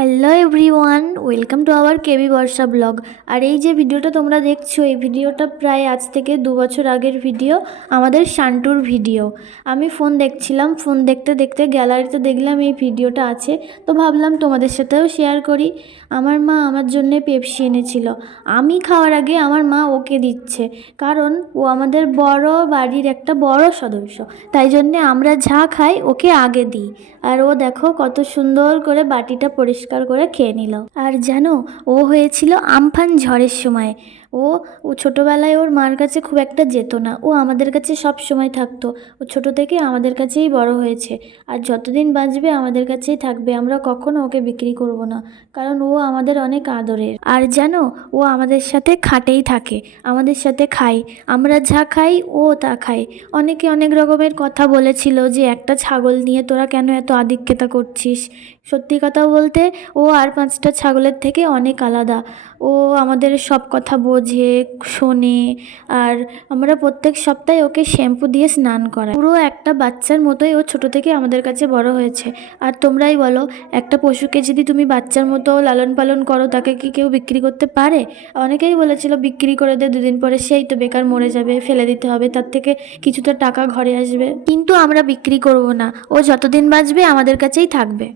Hello everyone, welcome to our KB Barsha blog. আর এই যে ভিডিওটা তোমরা দেখছ, এই ভিডিওটা প্রায় আজ থেকে দু বছর আগের ভিডিও, আমাদের শান্টুর ভিডিও। আমি ফোন দেখছিলাম, ফোন দেখতে দেখতে গ্যালারিতে দেখলাম এই ভিডিওটা আছে, তো ভাবলাম তোমাদের সাথেও শেয়ার করি। আমার মা আমার জন্যে পেপসি এনেছিল। আমি খাওয়ার আগে আমার মা ওকে দিচ্ছে, কারণ ও আমাদের বড় বাড়ির একটা বড় সদস্য, তাই জন্যে আমরা যা খাই ওকে আগে দিই। আর ও দেখো কত সুন্দর করে বাটিটা পরিষ্কার করে খেয়ে নিল। আর জানো ও হয়েছিল আমফান ঝড়ের সময়। ও ও ছোটোবেলায় ওর মার কাছে খুব একটা যেত না। ও আমাদের কাছে সব সময় থাকতো। ও ছোটো থেকে আমাদের কাছেই বড় হয়েছে। আর যতদিন বাঁচবে আমাদের কাছেই থাকবে। আমরা কখনো ওকে বিক্রি করব না। কারণ ও আমাদের অনেক আদরের। আর জানো, ও আমাদের সাথে খাটেই থাকে। আমাদের সাথে খায়। আমরা যা খাই, ও তা খায়। অনেকে অনেক রকমের কথা বলেছিল যে, একটা ছাগল নিয়ে তোরা কেন এত আধিক্যতা করছিস? সত্যি কথা বলতে, ও আর পাঁচটা ছাগলের থেকে অনেক আলাদা। ও আমাদের সব কথা বোঝে, শোনে আর আমরা প্রত্যেক সপ্তাহে ওকে শ্যাম্পু দিয়ে স্নান করাই। পুরো একটা বাচ্চার মতোই ও ছোট থেকে আমাদের কাছে বড় হয়েছে। আর তোমরাই বলো, একটা পশুকে যদি তুমি বাচ্চার মতো লালন পালন করো, তাকে কি কেউ বিক্রি করতে পারে? অনেকেই বলেছিল, বিক্রি করে দে, দুদিন পরে সেই তো বেকার মরে যাবে, ফেলে দিতে হবে, তার থেকে কিছুটা টাকা ঘরে আসবে। কিন্তু আমরা বিক্রি করব না, ও যতদিন বাঁচবে আমাদের কাছেই থাকবে।